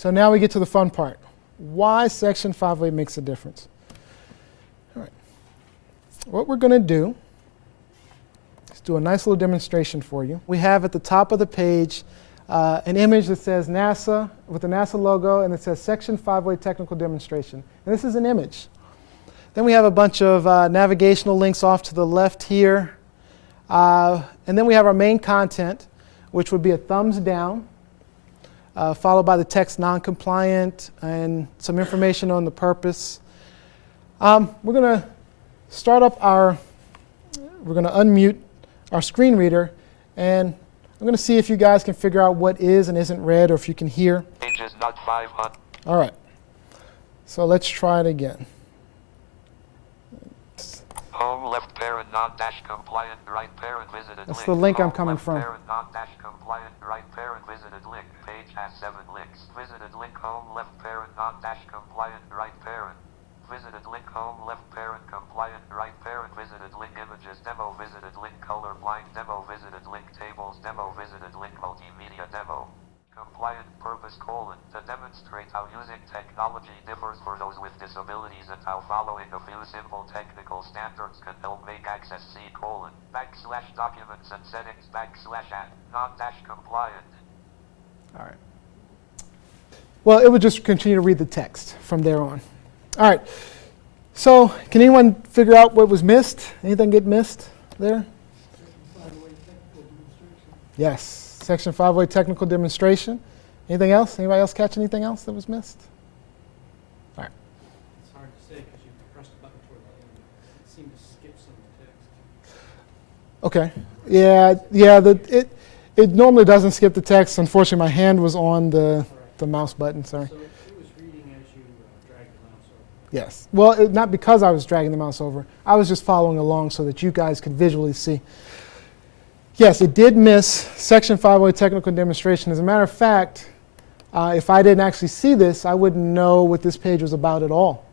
So now we get to the fun part. Why Section 508 makes a difference. All right. What we're going to do is do a nice little demonstration for you. We have at the top of the page an image that says NASA with the NASA logo, and it says Section 508 Technical Demonstration. And this is an image. Then we have a bunch of navigational links off to the left here. And then we have our main content, which would be a thumbs down, followed by the text non-compliant and some information on the purpose. We're going to start up we're going to unmute our screen reader, and I'm going to see if you guys can figure out what is and isn't read, or if you can hear. Pages not 500. All right. So let's try it again. Home left parent non-dash compliant right parent visited That's link. the link I'm Home coming left from. Parent non-dash compliant right parent visited link. Page has 7 links. Visited link home left parent non-dash compliant right parent. Visited link home left parent compliant right parent visited link images demo visited link color blind demo visited link tables demo visited link multimedia demo. Compliant purpose : to demonstrate how using technology differs for those with disabilities and how following a few simple technical standards can help make access : /documents and settings / @ non-dash compliant. All right. Well, it would just continue to read the text from there on. All right. So can anyone figure out what was missed? Anything get missed there? Yes. Section 508 technical demonstration. Anything else? Anybody else catch anything else that was missed? All right. It's hard to say because you pressed the button toward the end. It seemed to skip some of the text. Okay. It normally doesn't skip the text. Unfortunately, my hand was on the mouse button. Sorry. So it was reading as you dragged the mouse over. Yes. Well, not because I was dragging the mouse over. I was just following along so that you guys could visually see. Yes, it did miss Section 508 technical demonstration. As a matter of fact, if I didn't actually see this, I wouldn't know what this page was about at all,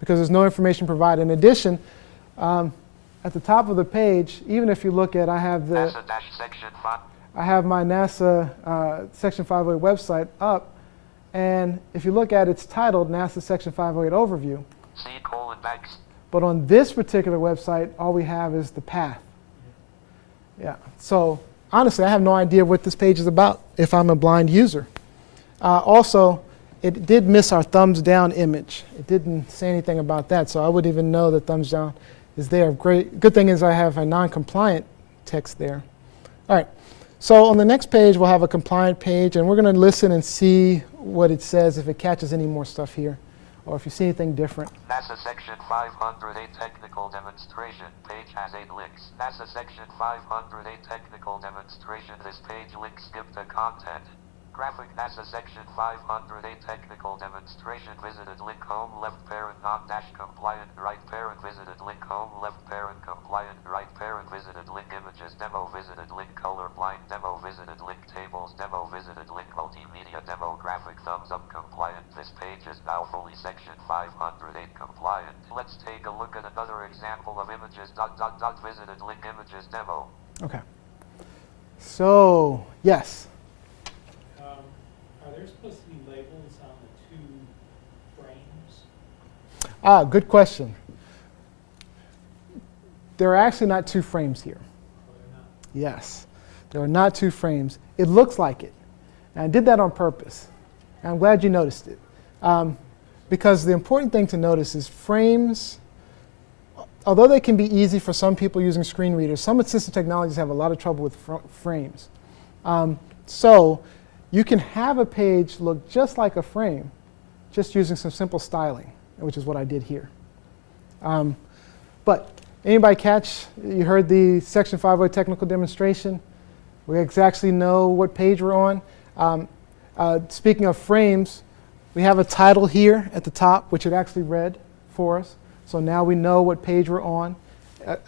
because there's no information provided. In addition, at the top of the page, even if you look at, I have my NASA Section 508 website up, and if you look at it, it's titled NASA Section 508 Overview. But on this particular website, all we have is the path. Yeah. So honestly, I have no idea what this page is about if I'm a blind user. Also, it did miss our thumbs down image. It didn't say anything about that, so I wouldn't even know that thumbs down is there. Good thing is I have a non-compliant text there. All right. So on the next page, we'll have a compliant page, and we're going to listen and see what it says, if it catches any more stuff here, or if you see anything different. NASA Section 508 Technical Demonstration. Page has 8 links. NASA Section 508 Technical Demonstration. This page link skip to content. Graphic NASA Section 508 Technical Demonstration. Visited link home left parent non-dash compliant right parent visited link home left parent compliant right parent visited link images demo visited link color blind demo visited link tables demo visited link multimedia demo graphic thumbs up compliant. This page is now fully Section 508 compliant. Let's take a look at another example of images visited link images demo. Okay. So, yes. Are there supposed to be labels on the 2 frames? Good question. There are actually not 2 frames here. Oh, they're not. Yes, there are not 2 frames. It looks like it. And I did that on purpose. And I'm glad you noticed it. Because the important thing to notice is frames, although they can be easy for some people using screen readers, some assistive technologies have a lot of trouble with frames. So you can have a page look just like a frame, just using some simple styling, which is what I did here. But anybody catch, you heard the Section 508 technical demonstration? We exactly know what page we're on. Speaking of frames, we have a title here at the top, which it actually read for us. So now we know what page we're on.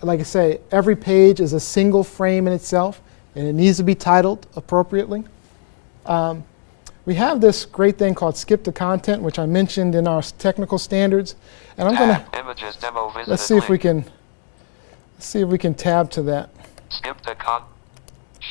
Like I say, every page is a single frame in itself, and it needs to be titled appropriately. We have this great thing called skip to content, which I mentioned in our technical standards. And I'm going to, let's see if we can tab to that. Skip to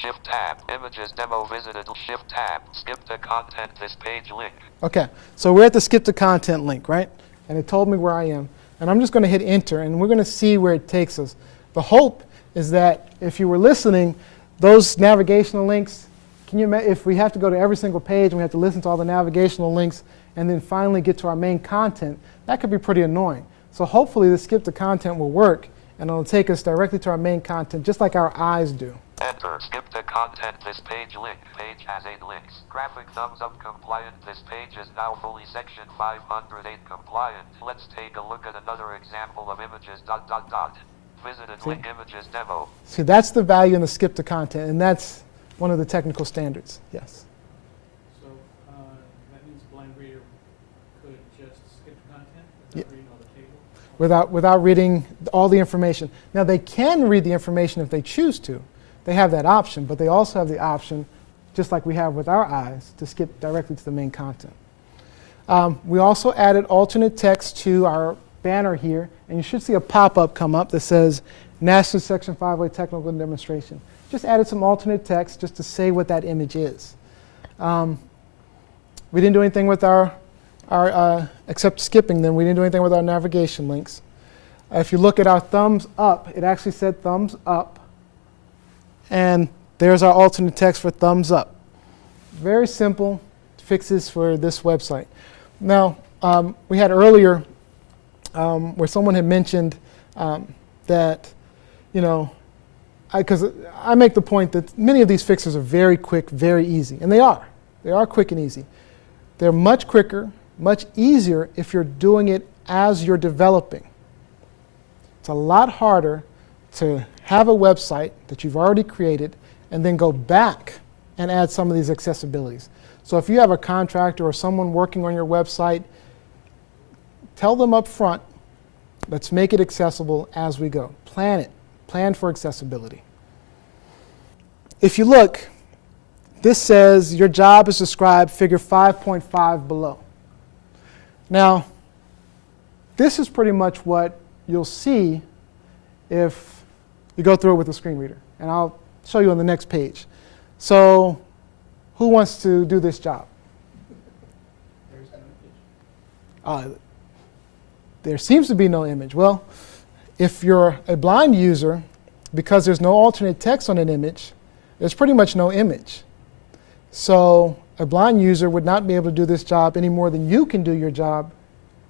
Shift tab. Images demo visited. Shift tab. Skip to content this page link. Okay, so we're at the skip to content link, right? And it told me where I am. And I'm just going to hit enter, and we're going to see where it takes us. The hope is that if you were listening, those navigational links, if we have to go to every single page and we have to listen to all the navigational links and then finally get to our main content, that could be pretty annoying. So hopefully the skip to content will work, and it'll take us directly to our main content, just like our eyes do. Enter. Skip to content this page link. Page has 8 links. Graphic thumbs up compliant. This page is now fully section 508 compliant. Let's take a look at another example of images ... Visited link images demo. See, that's the value in the skip to content, and that's one of the technical standards. Yes. So that means a blind reader could just skip the content without Yeah. reading all the table? Without reading all the information. Now, they can read the information if they choose to. They have that option, but they also have the option, just like we have with our eyes, to skip directly to the main content. We also added alternate text to our banner here, and you should see a pop-up come up that says National Section 508 Technical Demonstration. Just added some alternate text just to say what that image is. We didn't do anything with our except skipping them. We didn't do anything with our navigation links. If you look at our thumbs up, it actually said thumbs up, and there's our alternate text for thumbs up. Very simple fixes for this website. Now, we had earlier where someone had mentioned that, because I make the point that many of these fixes are very quick, very easy, and they are. They are quick and easy. They're much quicker, much easier if you're doing it as you're developing. It's a lot harder to have a website that you've already created and then go back and add some of these accessibilities. So if you have a contractor or someone working on your website, tell them up front, let's make it accessible as we go. Plan it. Plan for accessibility. If you look, this says your job is described figure 5.5 below. Now, this is pretty much what you'll see if you go through it with a screen reader. And I'll show you on the next page. So, who wants to do this job? There's no image. There seems to be no image. Well, if you're a blind user, because there's no alternate text on an image, there's pretty much no image. So a blind user would not be able to do this job any more than you can do your job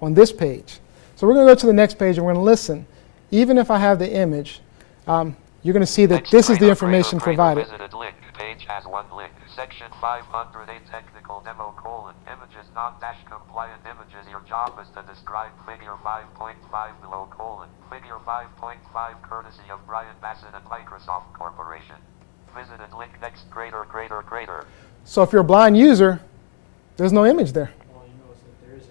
on this page. So we're going to go to the next page and we're going to listen. Even if I have the image, you're going to see that this is the information provided. Visited link. Page has 1 link. Section 508 technical demo : images non-dash compliant images. Your job is to describe figure 5.5 below : figure 5.5 courtesy of Brian Bassett and Microsoft Corporation. Visited link next greater. So if you're a blind user, there's no image there. All you know is that there is an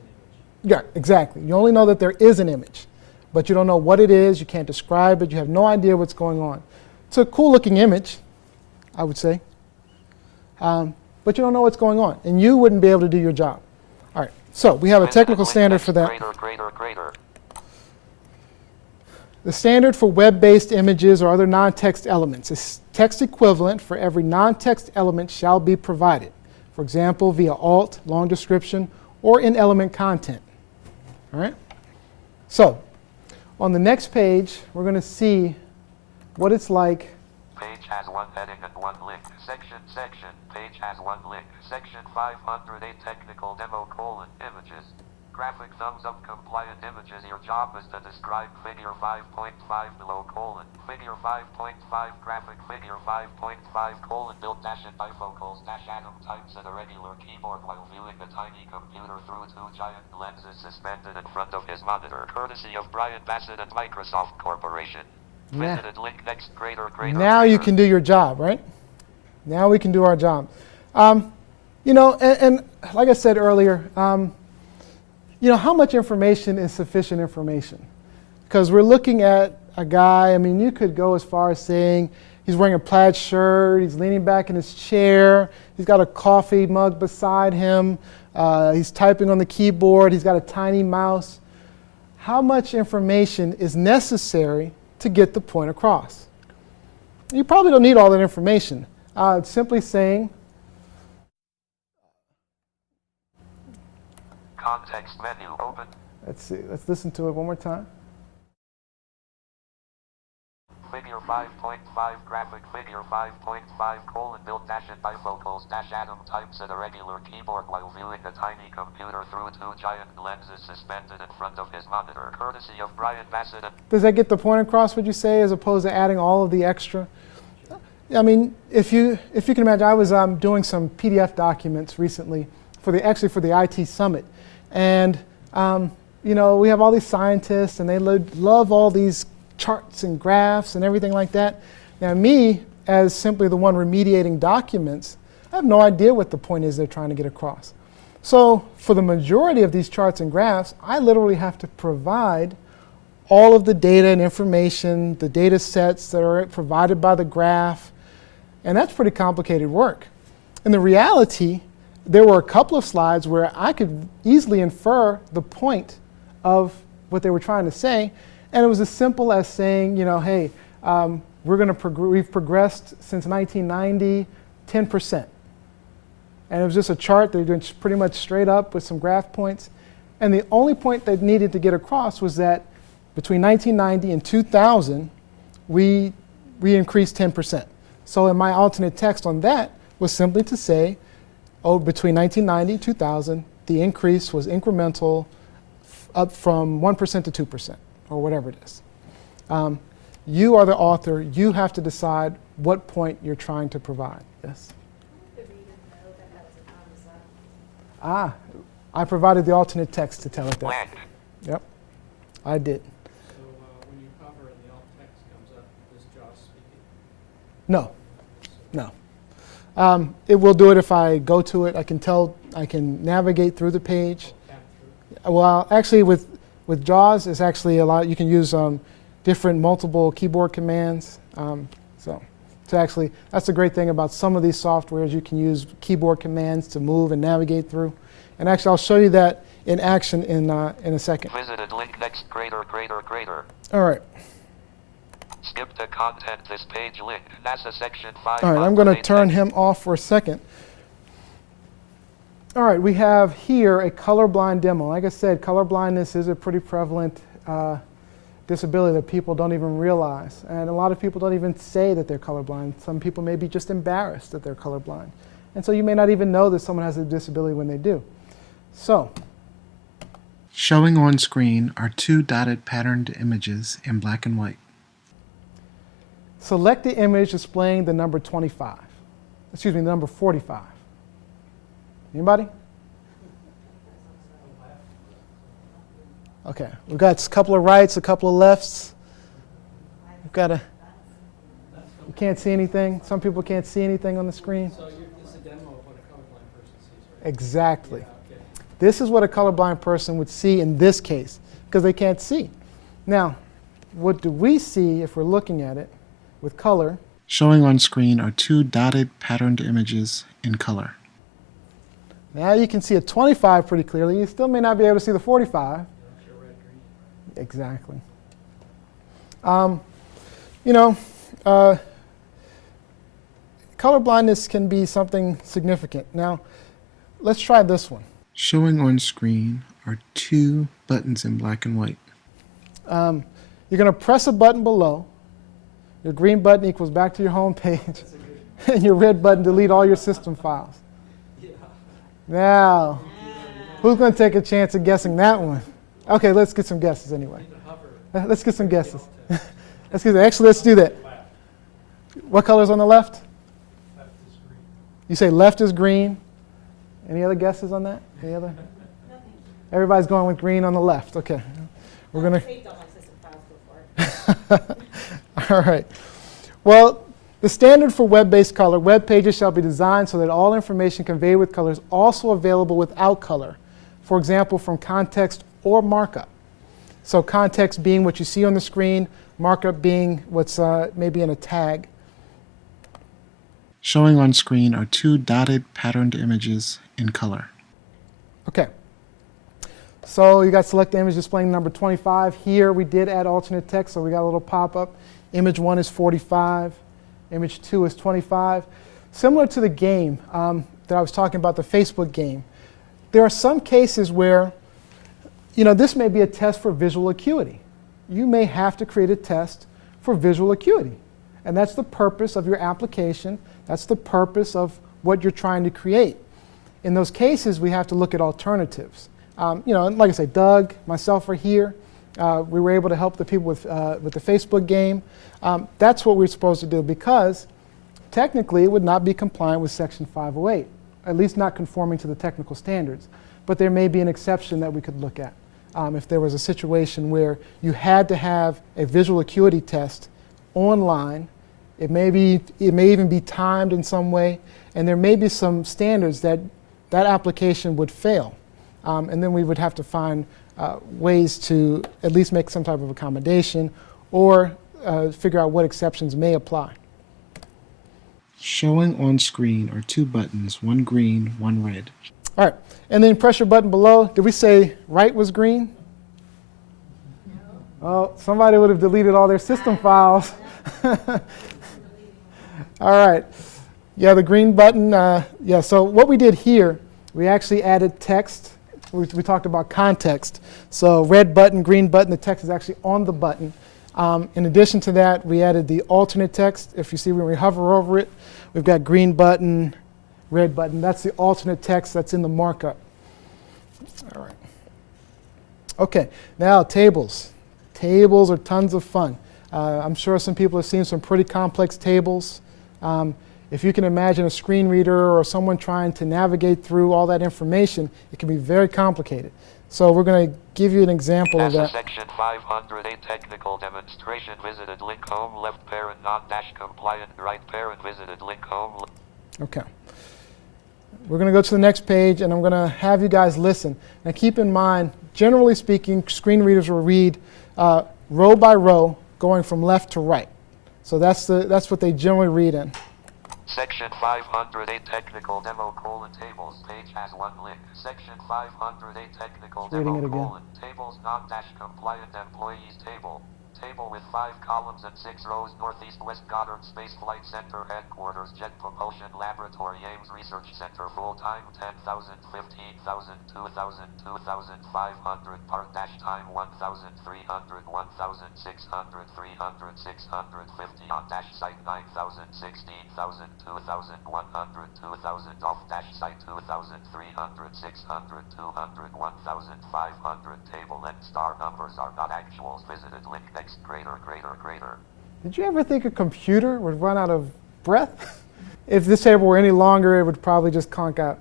image. Yeah, exactly. You only know that there is an image, but you don't know what it is, you can't describe it, you have no idea what's going on. It's a cool looking image, I would say, but you don't know what's going on, and you wouldn't be able to do your job. All right, so we have a technical standard for that. Greater. The standard for web-based images or other non-text elements is text equivalent for every non-text element shall be provided. For example, via alt, long description, or in element content. All right? So, on the next page, we're going to see what it's like. Page has 1 heading and 1 link. Section. Page has 1 link. Section 508 technical demo : images. Graphic thumbs up compliant images. Your job is to describe figure 5.5 below : figure 5.5 graphic figure 5.5 built dash and bifocals dash Adam types at a regular keyboard while viewing a tiny computer through 2 giant lenses suspended in front of his monitor. Courtesy of Brian Bassett and Microsoft Corporation. Yeah. Visited link next greater. Now you can do your job, right? Now we can do our job. And like I said earlier, how much information is sufficient information? Because we're looking at a guy, you could go as far as saying he's wearing a plaid shirt, he's leaning back in his chair, he's got a coffee mug beside him, he's typing on the keyboard, he's got a tiny mouse. How much information is necessary to get the point across? You probably don't need all that information. It's simply saying, Context menu open. let's see, let's listen to it one more time. Figure 5.5 graphic figure 5.5 colon build dash and bifocals dash Adam types at a regular keyboard while viewing a tiny computer through two giant lenses suspended in front of his monitor, courtesy of Brian Bassett. Does that get the point across, would you say, as opposed to adding all of the extra? I mean, if you can imagine, I was doing some PDF documents recently for the IT Summit. And, you know, we have all these scientists and they love all these charts and graphs and everything like that. Now me, as simply the one remediating documents, I have no idea what the point is they're trying to get across. So for the majority of these charts and graphs, I literally have to provide all of the data and information, the data sets that are provided by the graph, and that's pretty complicated work. In the reality, there were a couple of slides where I could easily infer the point of what they were trying to say, and it was as simple as saying, you know, hey, we've progressed since 1990, 10%. And it was just a chart that went pretty much straight up with some graph points. And the only point that needed to get across was that between 1990 and 2000, we increased 10%. So in my alternate text on that was simply to say, oh, between 1990 and 2000, the increase was incremental up from 1% to 2%, or whatever it is. You are the author. You have to decide what point you're trying to provide. Yes? How did the reader know that that was a common sentence? I provided the alternate text to tell it that. Blank. Yep, I did. So when you cover and the alt text comes up, is Josh speaking? No, no. It will do it if I go to it. I can navigate through the page. Well, actually, with JAWS, it's actually a lot. You can use different multiple keyboard commands. So actually, that's the great thing about some of these softwares. You can use keyboard commands to move and navigate through. And actually, I'll show you that in action in a second. Visited link next greater. All right. Skip to content this page link. NASA section 5. All right, I'm going to turn him off for a second. All right, we have here a colorblind demo. Like I said, colorblindness is a pretty prevalent disability that people don't even realize. And a lot of people don't even say that they're colorblind. Some people may be just embarrassed that they're colorblind. And so you may not even know that someone has a disability when they do. So, showing on screen are two dotted patterned images in black and white. select the image displaying the number 25. Excuse me, the number 45. Anybody? Okay, we've got a couple of rights, a couple of lefts. We've got a, you can't see anything. Some people can't see anything on the screen. So it's a demo of what a colorblind person sees, right? Exactly. Yeah, okay. This is what a colorblind person would see in this case, because they can't see. Now, what do we see if we're looking at it with color? Showing on screen are two dotted patterned images in color. Now you can see a 25 pretty clearly. You still may not be able to see the 45. Show red, green. Exactly. Color blindness can be something significant. Now, let's try this one. Showing on screen are two buttons in black and white. You're going to press a button below. Your green button equals back to your home page, and your red button delete all your system files. Now, who's going to take a chance of guessing that one? Okay, let's get some guesses anyway. Let's get some guesses. Let's do that. What color's on the left? Left is green. You say left is green. Any other guesses on that? Any other? Everybody's going with green on the left. Okay. We're going to... Saved all my system files before. All right. Well, the standard for web-based color, web pages shall be designed so that all information conveyed with color is also available without color. For example, from context or markup. So context being what you see on the screen, markup being what's maybe in a tag. Showing on screen are two dotted patterned images in color. Okay. So you got select the image displaying number 25. Here we did add alternate text, so we got a little pop-up. Image 1 is 45. Image 2 is 25. similar to the game that I was talking about, the Facebook game, there are some cases where, this may be a test for visual acuity. You may have to create a test for visual acuity. And that's the purpose of your application. That's the purpose of what you're trying to create. In those cases, we have to look at alternatives. And like I say, Doug, myself are here. We were able to help the people with the Facebook game. That's what we're supposed to do because technically it would not be compliant with Section 508, at least not conforming to the technical standards. But there may be an exception that we could look at. If there was a situation where you had to have a visual acuity test online, it may even be timed in some way, and there may be some standards that application would fail. And then we would have to find ways to at least make some type of accommodation or figure out what exceptions may apply. Showing on screen are two buttons, one green, one red. All right, and then press your button below. Did we say right was green? No. Oh, somebody would have deleted all their system files. All right. Yeah, the green button. So what we did here, we actually added text. We talked about context. So red button, green button, the text is actually on the button. In addition to that, we added the alternate text. If you see when we hover over it, we've got green button, red button. That's the alternate text that's in the markup. All right. Okay, now tables. Tables are tons of fun. I'm sure some people have seen some pretty complex tables. If you can imagine a screen reader or someone trying to navigate through all that information, it can be very complicated. So we're going to give you an example of that. Section 508 technical demonstration visited link home left parent non-dash compliant right parent visited link home. Okay. We're going to go to the next page and I'm going to have you guys listen. Now keep in mind, generally speaking, screen readers will read row by row going from left to right. So that's what they generally read in. Section 508 technical demo tables page has one link. Section 508 technical demo tables non-dash compliant employees table. Table with 5 columns and 6 rows Northeast West Goddard Space Flight Center Headquarters Jet Propulsion Laboratory Ames Research Center Full-time 10,000 15,000 2,000 2,500 part-time 1,300 1,600 300 650 on-site 9,000 16,000 2,100 2,000 off-site 2,300 600 200 1,500 table and star numbers are not actuals visited link next greater. Did you ever think a computer would run out of breath? If this table were any longer, it would probably just conk out.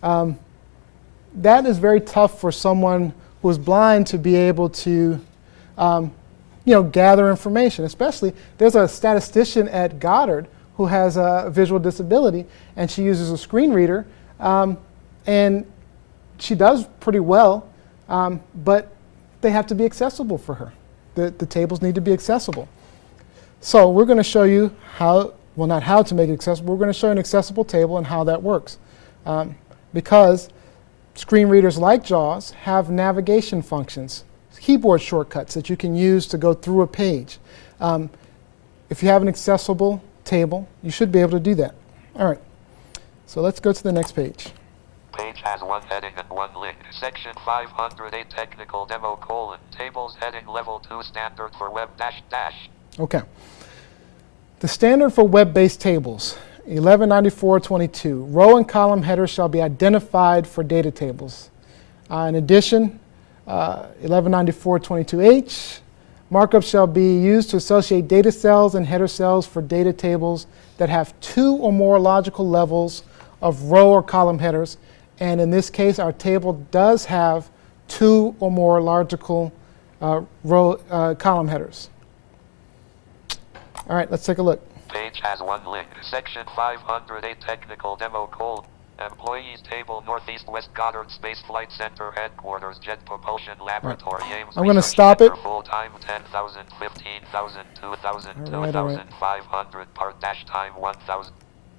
That is very tough for someone who is blind to be able to gather information. Especially, there's a statistician at Goddard who has a visual disability, and she uses a screen reader, and she does pretty well, but they have to be accessible for her. The tables need to be accessible. So we're going to show you not how to make it accessible, we're going to show you an accessible table and how that works. Because screen readers like JAWS have navigation functions, keyboard shortcuts that you can use to go through a page. If you have an accessible table, you should be able to do that. All right, so let's go to the next page. Page has one heading and one link. Section 508 technical demo tables heading level 2 standard for web dash. Okay. The standard for web-based tables, 1194.22. Row and column headers shall be identified for data tables. In addition, 1194.22H, markup shall be used to associate data cells and header cells for data tables that have 2 or more logical levels of row or column headers. And in this case, our table does have 2 or more logical column headers. All right, let's take a look. Page has one link. Section 508 technical demo employees table Northeast West Goddard Space Flight Center Headquarters Jet Propulsion Laboratory Ames I'm going to Research stop Center, it. Full-time 10,000 15,000 2,000 2,500 part-time 1,000.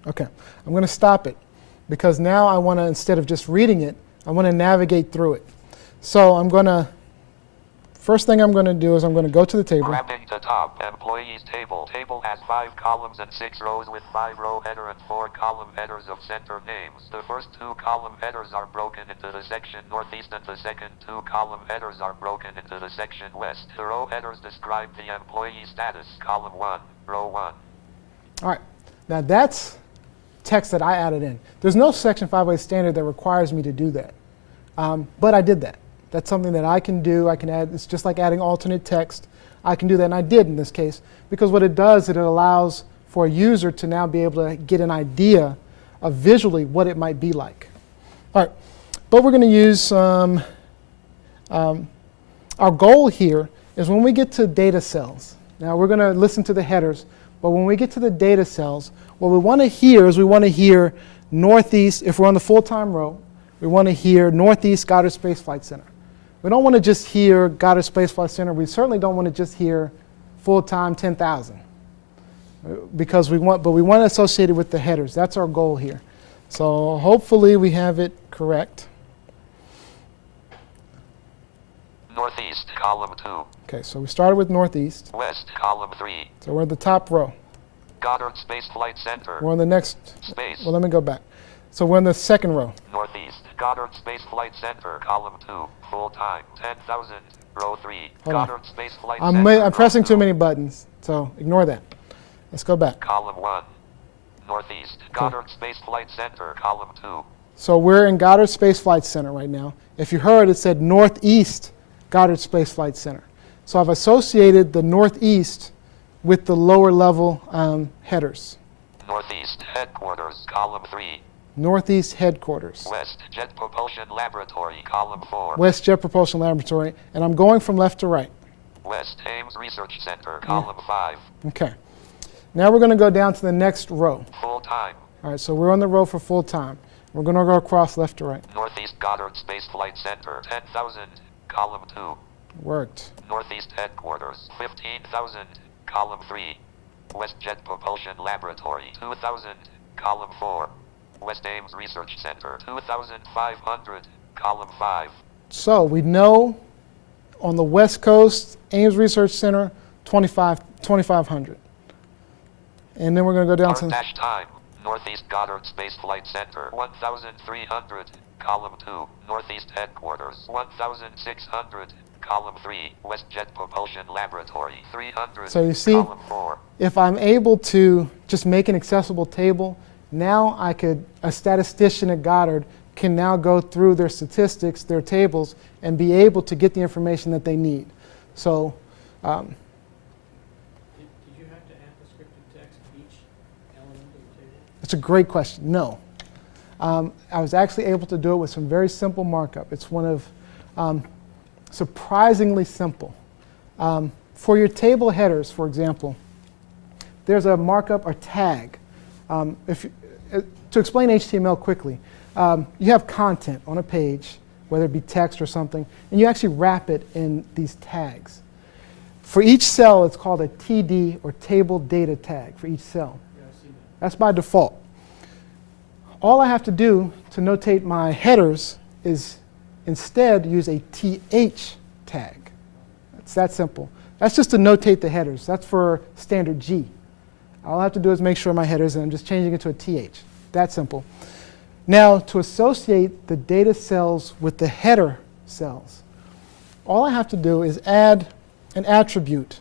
Okay, I'm going to stop it because now I want to, instead of just reading it, I want to navigate through it. So first thing I'm going to do is I'm going to go to the table. Grabbing to top. Employees table. Table has 5 columns and 6 rows with 5 row header and 4 column headers of center names. The first 2 column headers are broken into the section northeast and the second 2 column headers are broken into the section west. The row headers describe the employee status. Column 1, row 1. All right. Now that's text that I added in. There's no Section 508 standard that requires me to do that. But I did that. That's something that I can do. I can add, it's just like adding alternate text. I can do that, and I did in this case, because what it does, it allows for a user to now be able to get an idea of visually what it might be like. All right, but we're going to use, our goal here is when we get to data cells. Now we're going to listen to the headers, but when we get to the data cells, what we want to hear is we want to hear northeast, if we're on the full-time row, we want to hear northeast Goddard Space Flight Center. We don't want to just hear Goddard Space Flight Center. We certainly don't want to just hear full-time 10,000 because we want to associate it with the headers. That's our goal here. So hopefully we have it correct. Northeast, column 2. Okay, so we started with northeast. West, column 3. So we're at the top row. Goddard Space Flight Center. We're on the next. Space. Well, let me go back. So we're in the second row. Northeast, Goddard Space Flight Center, column 2, full time, 10,000, row 3, Hold on. Goddard Space Flight I'm Center. pressing row too 2, many buttons, so ignore that. Let's go back. Column 1, Northeast, Goddard Space Flight Center, column 2. So we're in Goddard Space Flight Center right now. If you heard, it said Northeast Goddard Space Flight Center. So I've associated the Northeast with the lower level headers. Northeast, headquarters, column 3. Northeast headquarters. West, Jet Propulsion Laboratory, column 4. West Jet Propulsion Laboratory. And I'm going from left to right. West, Ames Research Center, column 5. Okay. Now we're going to go down to the next row. Full time. All right, so we're on the row for full time. We're going to go across left to right. Northeast Goddard Space Flight Center, 10,000, column 2. Worked. Northeast Headquarters, 15,000, column 3. West Jet Propulsion Laboratory, 2,000, column 4. West Ames Research Center, 2,500, column 5. So we know on the West Coast, Ames Research Center, 2,500. And then we're going to go down to... Dash time, Northeast Goddard Space Flight Center, 1,300, column 2. Northeast Headquarters, 1,600, column 3. West Jet Propulsion Laboratory, 300, So you see, column 4. if I'm able to just make an accessible table, now a statistician at Goddard can now go through their statistics, their tables, and be able to get the information that they need. So Did you have to add the scripted text to each element of the table? it's a great question. No. I was actually able to do it with some very simple markup. It's one of surprisingly simple. For your table headers, for example, there's a markup or tag. To explain HTML quickly, you have content on a page, whether it be text or something, and you actually wrap it in these tags. For each cell, it's called a TD, or table data tag, for each cell. Yeah, I see that. That's by default. All I have to do to notate my headers is instead use a TH tag. It's that simple. That's just to notate the headers. That's for standard G. All I have to do is make sure my headers, and I'm just changing it to a TH. That simple. Now, to associate the data cells with the header cells, all I have to do is add an attribute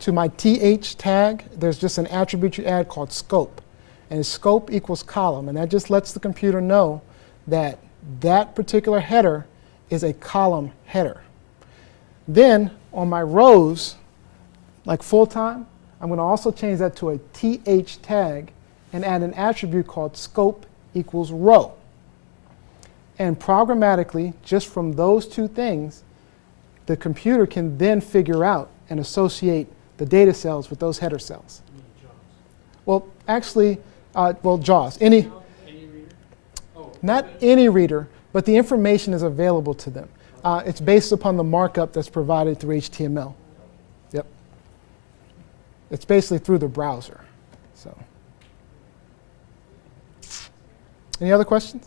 to my TH tag. There's just an attribute you add called scope. And scope equals column. And that just lets the computer know that that particular header is a column header. Then, on my rows, like full-time, I'm going to also change that to a TH tag and add an attribute called scope equals row. And programmatically, just from those two things, the computer can then figure out and associate the data cells with those header cells. You mean JAWS? Well, actually, JAWS. Any Any reader? Oh. Not okay. any reader, but the information is available to them. It's based upon the markup that's provided through HTML. Yep. It's basically through the browser. So, any other questions?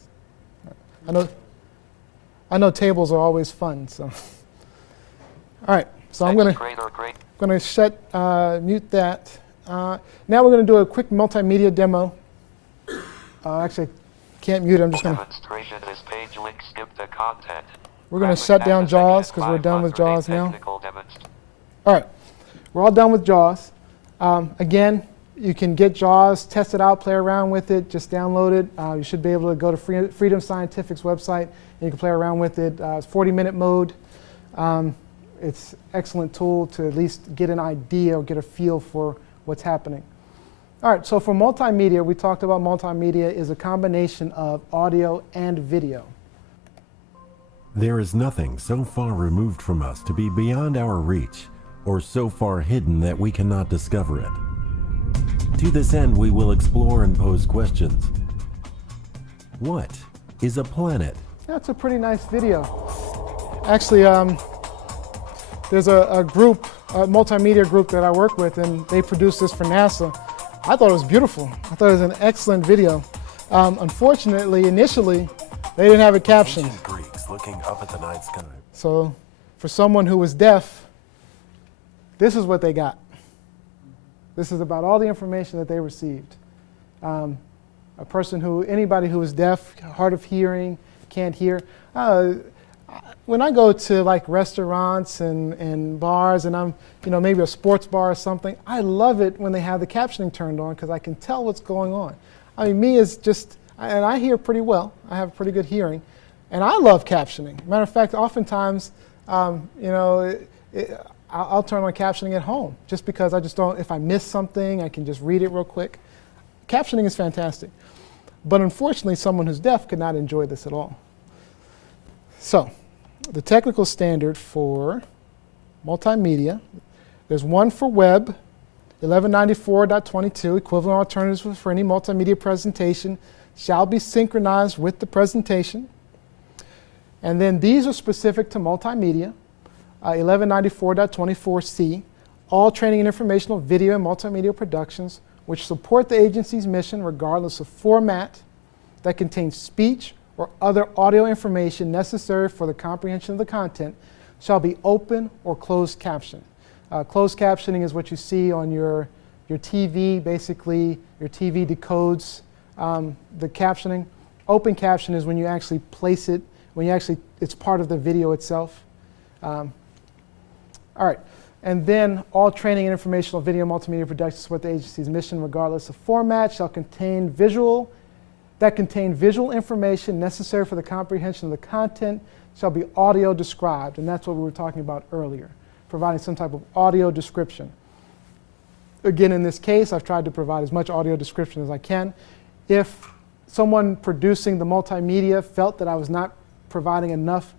I know tables are always fun. So, all right. So I'm going to mute that. Now we're going to do a quick multimedia demo. Actually, I can't mute it. I'm just going to. Demonstration this page link skip the content. We're going to shut down JAWS because we're done with JAWS now. All right, we're all done with JAWS. Again, you can get JAWS, test it out, play around with it, just download it. You should be able to go to Freedom Scientific's website and you can play around with it. It's 40-minute mode. It's an excellent tool to at least get an idea or get a feel for what's happening. All right, so for multimedia, we talked about multimedia is a combination of audio and video. There is nothing so far removed from us to be beyond our reach, or so far hidden that we cannot discover it. To this end, we will explore and pose questions. What is a planet? That's a pretty nice video. Actually, there's a group, a multimedia group that I work with, and they produced this for NASA. I thought it was beautiful. I thought it was an excellent video. Unfortunately, initially, they didn't have it captioned. Ancient Greeks looking up at the night sky. So for someone who was deaf, this is what they got. This is about all the information that they received. A person anybody who is deaf, hard of hearing, can't hear. When I go to like restaurants and bars and I'm, maybe a sports bar or something, I love it when they have the captioning turned on because I can tell what's going on. I mean, me is just, and I hear pretty well. I have pretty good hearing. And I love captioning. Matter of fact, oftentimes, I'll turn on captioning at home just because I just don't, if I miss something, I can just read it real quick. Captioning is fantastic. But unfortunately, someone who's deaf could not enjoy this at all. So, the technical standard for multimedia, there's one for web, 1194.22, equivalent alternatives for any multimedia presentation shall be synchronized with the presentation. And then these are specific to multimedia, 1194.24c, all training and informational video and multimedia productions which support the agency's mission regardless of format that contains speech or other audio information necessary for the comprehension of the content shall be open or closed caption. Closed captioning is what you see on your TV. Basically, your TV decodes the captioning. Open caption is when you actually place it, it's part of the video itself. All right, and then all training and informational video and multimedia productions support the agency's mission regardless of format shall contain visual information necessary for the comprehension of the content shall be audio described, and that's what we were talking about earlier, providing some type of audio description. Again, in this case, I've tried to provide as much audio description as I can. If someone producing the multimedia felt that I was not providing enough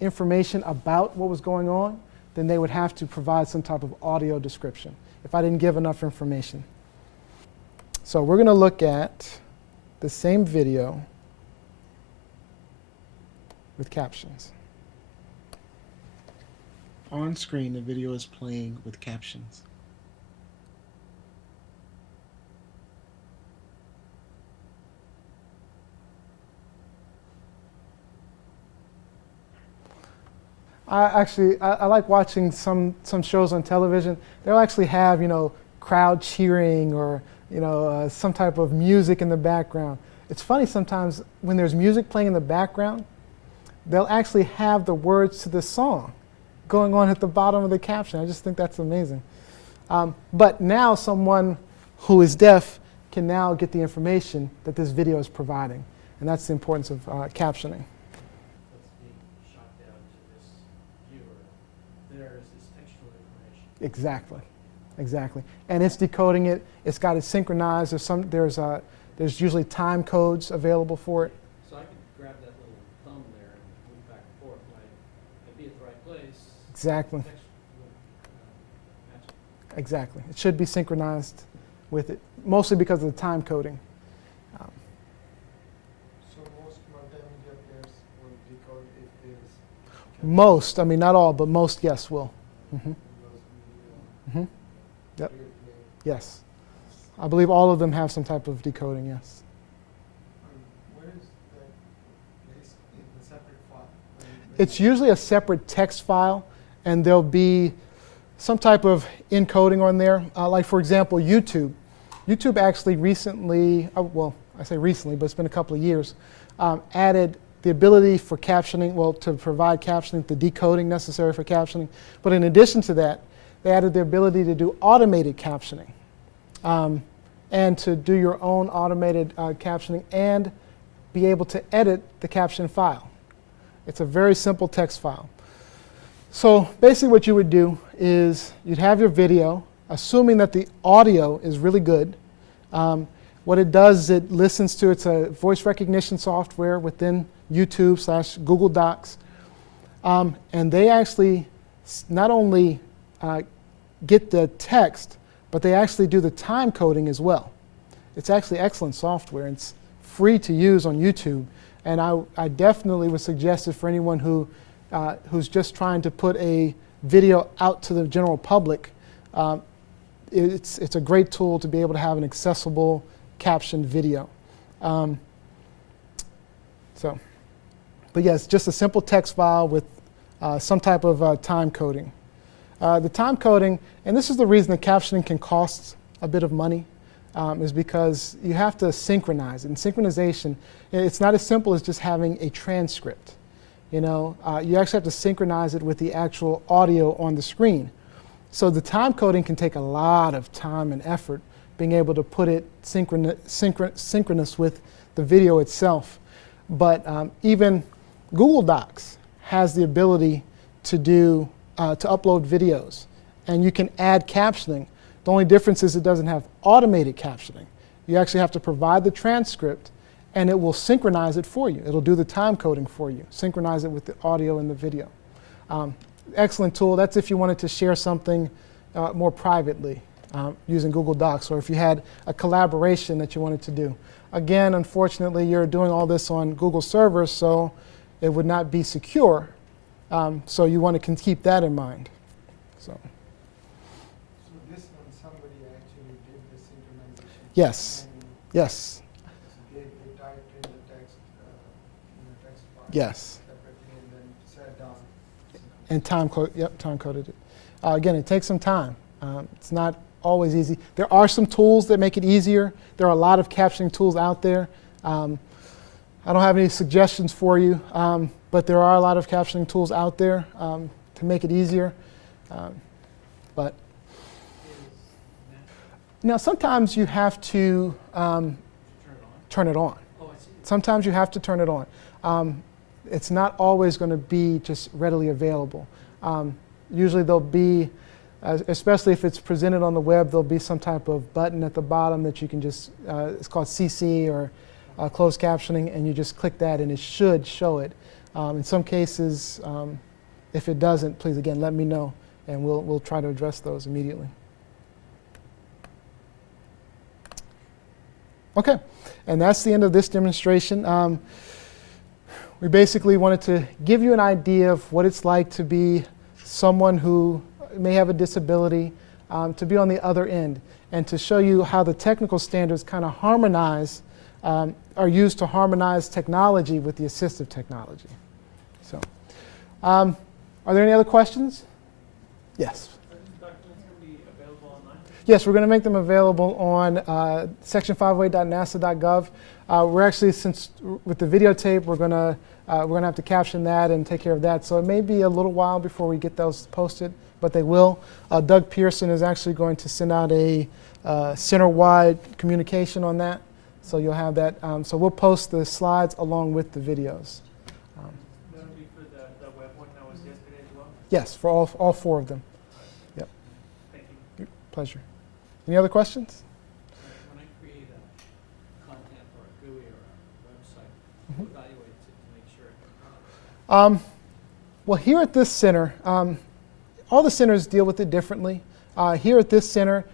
information about what was going on, then they would have to provide some type of audio description if I didn't give enough information. So we're going to look at the same video with captions. On screen, the video is playing with captions. I like watching some shows on television. They'll actually have, crowd cheering or, some type of music in the background. It's funny sometimes when there's music playing in the background, they'll actually have the words to the song going on at the bottom of the caption. I just think that's amazing. But now someone who is deaf can now get the information that this video is providing. And that's the importance of captioning. Exactly. And it's decoding it. It's got it synchronized. There's usually time codes available for it. So I can grab that little thumb there and move back and forth. I'd be at the right place. Exactly. Text will match it. Exactly. It should be synchronized with it, mostly because of the time coding. So most multimedia players will decode if there is. Most, not all, but most, yes, will. Mm-hmm. Yep. Yes. I believe all of them have some type of decoding, yes. Where is that placed in the separate file? It's usually a separate text file, and there'll be some type of encoding on there. Like for example, YouTube. YouTube actually recently, well, I say recently, but it's been a couple of years, added the ability for captioning, well, to provide captioning, the decoding necessary for captioning. But in addition to that, they added the ability to do automated captioning, and to do your own automated captioning and be able to edit the caption file. It's a very simple text file. So basically what you would do is you'd have your video, assuming that the audio is really good. What it does is it listens to, it's a voice recognition software within YouTube/Google Docs. And they actually not only get the text, but they actually do the time coding as well. It's actually excellent software. It's free to use on YouTube. And I definitely would suggest it for anyone who's just trying to put a video out to the general public. It's a great tool to be able to have an accessible captioned video. But yes, just a simple text file with some type of time coding. The time coding, and this is the reason that captioning can cost a bit of money, is because you have to synchronize it. And synchronization, it's not as simple as just having a transcript. You actually have to synchronize it with the actual audio on the screen. So the time coding can take a lot of time and effort, being able to put it synchronous with the video itself. But even Google Docs has the ability to upload videos, and you can add captioning. The only difference is it doesn't have automated captioning. You actually have to provide the transcript, and it will synchronize it for you. It'll do the time coding for you, synchronize it with the audio and the video. Excellent tool. That's if you wanted to share something more privately using Google Docs, or if you had a collaboration that you wanted to do. Again, unfortunately, you're doing all this on Google servers, so it would not be secure. So you want to keep that in mind. So this one, somebody actually did the synchronization. Yes. And Yes. they typed in the text in the text file. Yes. Separately and then sat down. And time coded it. Again, it takes some time. It's not always easy. There are some tools that make it easier. There are a lot of captioning tools out there. I don't have any suggestions for you, but there are a lot of captioning tools out there to make it easier. But now sometimes you have to turn it on. Oh, I see. Sometimes you have to turn it on. It's not always going to be just readily available. Usually there'll be, especially if it's presented on the web, there'll be some type of button at the bottom that you can just, it's called CC or closed captioning, and you just click that and it should show it. In some cases, if it doesn't, please again let me know, and we'll try to address those immediately. Okay, and that's the end of this demonstration. We basically wanted to give you an idea of what it's like to be someone who may have a disability, to be on the other end, and to show you how the technical standards kind of harmonize, are used to harmonize technology with the assistive technology. So, are there any other questions? Yes. Are these documents going to be available online? Yes, we're going to make them available on section508.nasa.gov. We're actually, since with the videotape, we're going to have to caption that and take care of that. So it may be a little while before we get those posted, but they will. Doug Pearson is actually going to send out a center-wide communication on that. So you'll have that. So we'll post the slides along with the videos. That'll be for the web one that was yesterday as well? Yes, for all four of them. Yep. Thank you. Pleasure. Any other questions? When I create a content or a GUI or a website, who evaluates it to make sure it can Well, here at this center, all the centers deal with it differently. Here at this center,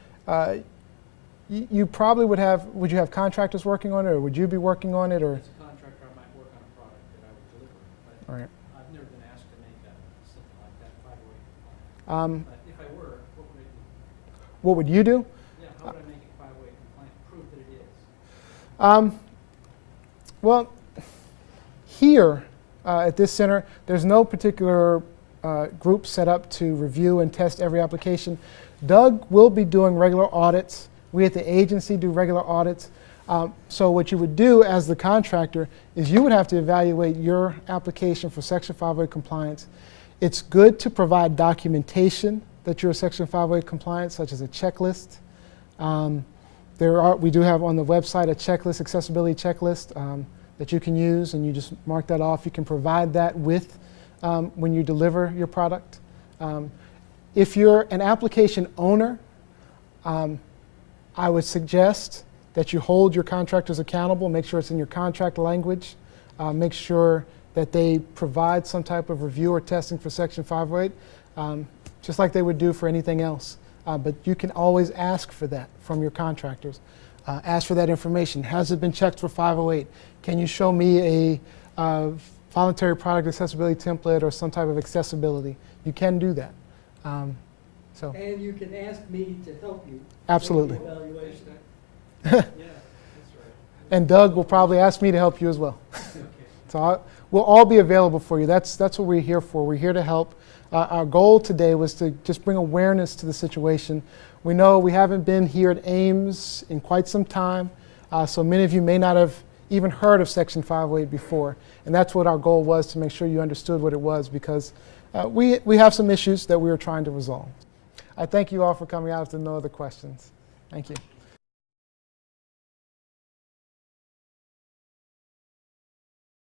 you probably would you have contractors working on it, or would you be working on it, or? As a contractor, I might work on a product that I would deliver, but All right. I've never been asked to make that, something like that, 508 compliant. But if I were, what would I do? What would you do? Yeah, how would I make it 508 compliant, prove that it is? Well, here at this center, there's no particular group set up to review and test every application. Doug will be doing regular audits. We at the agency do regular audits. So what you would do as the contractor is you would have to evaluate your application for Section 508 compliance. It's good to provide documentation that you're Section 508 compliant, such as a checklist. We do have on the website a checklist, accessibility checklist that you can use, and you just mark that off. You can provide that with when you deliver your product. If you're an application owner, I would suggest that you hold your contractors accountable, make sure it's in your contract language, make sure that they provide some type of review or testing for Section 508, just like they would do for anything else. But you can always ask for that from your contractors. Ask for that information. Has it been checked for 508? Can you show me a voluntary product accessibility template or some type of accessibility? You can do that. And you can ask me to help you. Absolutely. Make the evaluation. Yeah, that's right. and Doug will probably ask me to help you as well. Okay. So we'll all be available for you. That's what we're here for. We're here to help. Our goal today was to just bring awareness to the situation. We know we haven't been here at Ames in quite some time, so many of you may not have even heard of Section 508 before, and that's what our goal was, to make sure you understood what it was, because we have some issues that we are trying to resolve. I thank you all for coming out. If there are no other questions, thank you.